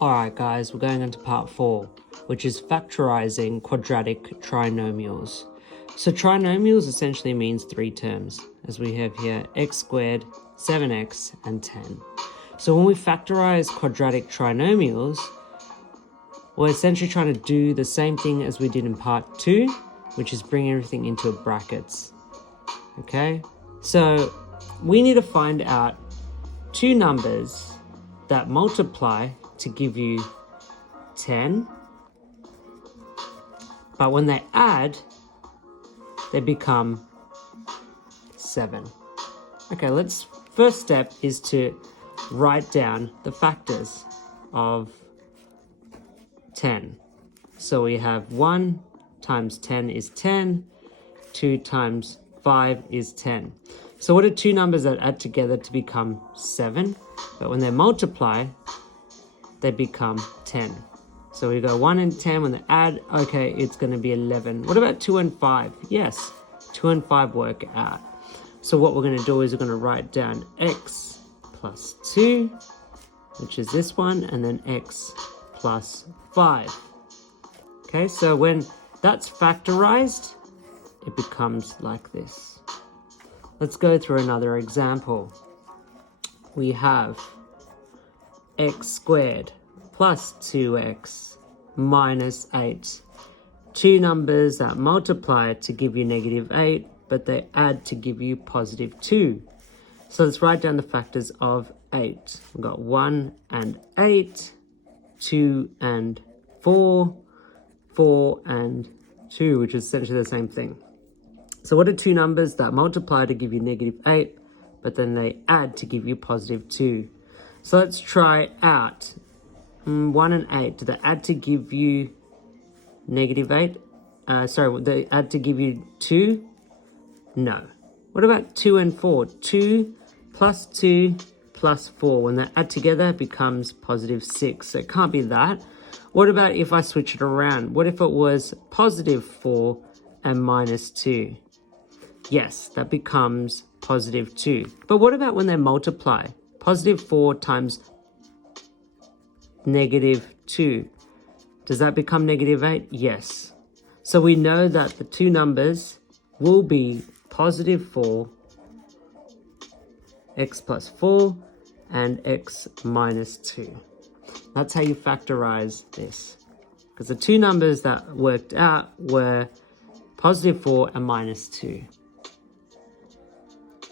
Alright guys, we're going into part 4, which is factorizing quadratic trinomials. So trinomials essentially means 3 terms, as we have here x squared, 7x, and 10. So when we factorize quadratic trinomials, we're essentially trying to do the same thing as we did in part 2, which is bring everything into brackets. Okay, so we need to find out two numbers that multiply to give you 10, but when they add, they become 7. Okay, first step is to write down the factors of 10. So we have 1 times 10 is 10, 2 times 5 is 10. So what are two numbers that add together to become 7? But when they multiply, they become 10. So we go 1 and 10, when they add, okay, it's going to be 11. What about 2 and 5? Yes, 2 and 5 work out. So what we're going to do is we're going to write down x plus 2, which is this one, and then x plus 5. Okay, so when that's factorized, it becomes like this. Let's go through another example. We have x squared plus 2x minus 8. Two numbers that multiply to give you negative 8, but they add to give you positive 2. So let's write down the factors of 8. We've got 1 and 8, 2 and 4, 4 and 2, which is essentially the same thing. So what are two numbers that multiply to give you negative 8, but then they add to give you positive 2? So let's try out 1 and 8. Do they add to give you negative 8? They add to give you 2? No. What about 2 and 4? 2 plus 2 plus 4. When they add together, it becomes positive 6. So it can't be that. What about if I switch it around? What if it was positive 4 and minus 2? Yes, that becomes positive 2. But what about when they multiply? Positive 4 times negative 2. Does that become negative 8? Yes. So we know that the two numbers will be positive 4, x plus 4, and x minus 2. That's how you factorize this. Because the two numbers that worked out were positive 4 and minus 2.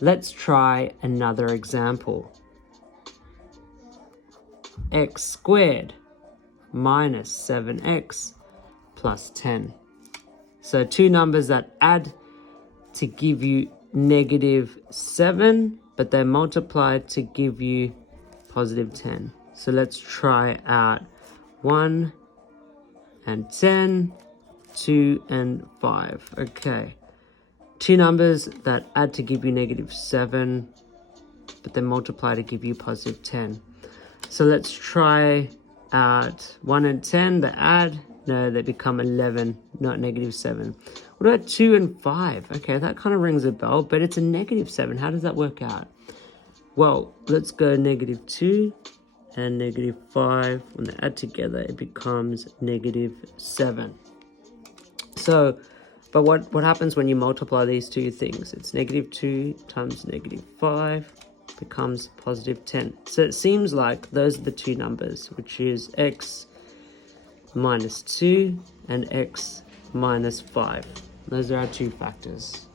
Let's try another example. X squared minus 7x plus 10. So two numbers that add to give you negative 7, but they multiply to give you positive 10. So let's try out 1 and 10, 2 and 5. Okay. Two numbers that add to give you negative 7, but then multiply to give you positive 10. So let's try out 1 and 10, they add, no, they become 11, not negative 7. What about 2 and 5? Okay, that kind of rings a bell, but it's a negative 7. How does that work out? Well, let's go negative 2 and negative 5. When they add together, it becomes negative 7. So, but what happens when you multiply these two things? It's negative 2 times negative 5 becomes positive 10. So it seems like those are the two numbers, which is x minus 2 and x minus 5. Those are our two factors.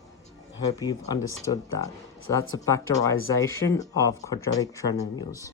I hope you've understood that. So that's a factorization of quadratic trinomials.